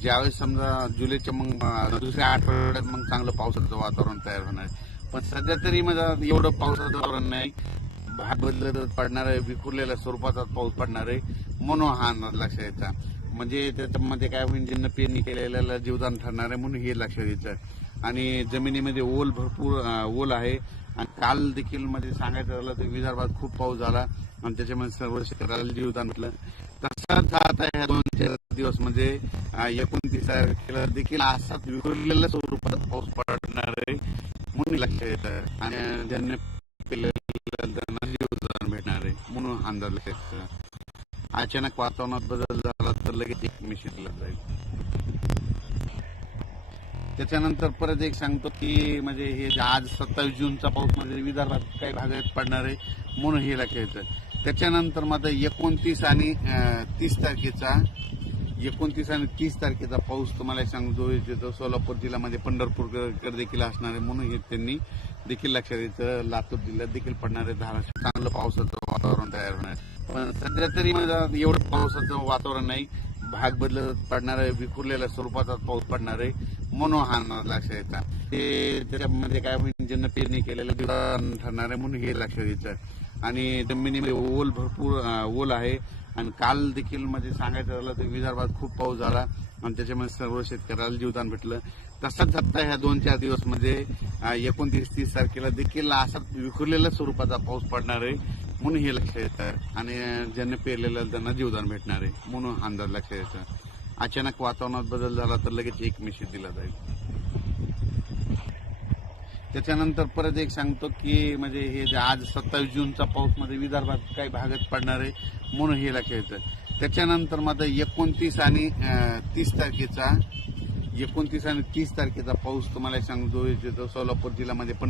ज्यावेळेस समजा जुलैच्या मग दुसऱ्या आठवड्यात मग चांगलं पावसाचं वातावरण तयार होणार. आहे. पण सध्या तरी माझा एवढं पावसाचं वातावरण नाही. भात बदलत पडणार आहे विखुरलेल्या स्वरूपाचा पाऊस पडणार आहे. म्हणून हा अंदाज लक्षात यायचा म्हणजे त्याच्यामध्ये काय होईल ज्यांना पेरणी केलेल्याला जीवदान ठरणार आहे म्हणून हे लक्षात यायचं आणि जमिनीमध्ये ओल भरपूर ओल आहे. आणि काल देखील मध्ये सांगायचं झालं तर विदर्भात खूप पाऊस झाला. आणि त्याच्यामध्ये सर्व शेतकऱ्याला जीवदान म्हटलं तसाच आता ह्या दोन चार दिवस म्हणजे एकोणतीस तारखेला देखील असाच विखुरलेल्या स्वरूपात पाऊस पडणार आहे म्हणून लक्षात येत आणि ज्यांनी त्यांना जीवदान भेटणार आहे म्हणून अंदाज लक्षात अचानक वातावरणात बदल झाला तर लगेच एक मिशीला जाईल. त्याच्यानंतर परत एक सांगतो की म्हणजे हे आज सत्तावीस जूनचा पाऊस म्हणजे विदर्भात काही भागात पडणार आहे म्हणून हे लक्ष येतं त्याच्यानंतर मात्र एकोणतीस आणि तीस तारखेचा एकोणतीस आणि तीस तारखेचा पाऊस तुम्हाला एक सांगतो इथे सोलापूर जिल्ह्यामध्ये पंढरपूरकडे देखील असणार आहे म्हणून हे त्यांनी देखील लक्षात येतं लातूर जिल्ह्यात देखील पडणार आहे धाराशिव. चांगलं पावसाचं वातावरण तयार होणार आहे. पण सध्या तरी म्हणजे एवढं पावसाचं वातावरण नाही. भाग बदलत पडणार आहे विखुरलेल्या स्वरूपाचा पाऊस पडणार आहे म्हणून हा लक्षात येतात ते त्याच्यामध्ये काय म्हणजे ज्यांना पेरणी केलेलं ठरणार आहे म्हणून हे लक्षात येतं. आणि जमिनीमध्ये ओल भरपूर ओल आहे. आणि काल देखील म्हणजे सांगायचं झालं तर विदर्भात खूप पाऊस झाला. आणि त्याच्यामध्ये सर्व शेतकऱ्याला जीवदान भेटलं. तसाच आता ह्या दोन चार दिवस म्हणजे एकोणतीस तीस तारखेला देखील असा विखुरलेल्या स्वरूपाचा पाऊस पडणार आहे म्हणून हे लक्षात येतं आणि ज्यांना पेरलेलं त्यांना जीवदान भेटणार आहे म्हणून अंदाज लक्षात येतं अचानक वातावरणात बदल झाला तर लगेच एक मेसेज दिला जाईल. त्याच्यानंतर परत एक सांगतो की म्हणजे हे जे आज सत्तावीस जूनचा पाऊसमध्ये विदर्भात काही भागात पडणार आहे म्हणून हेला खेळतं त्याच्यानंतर मात्र एकोणतीस आणि तीस तारखेचा एकोणतीस आणि तीस तारखेचा पाऊस तुम्हाला एक सांगतो सोलापूर जिल्ह्यामध्ये पण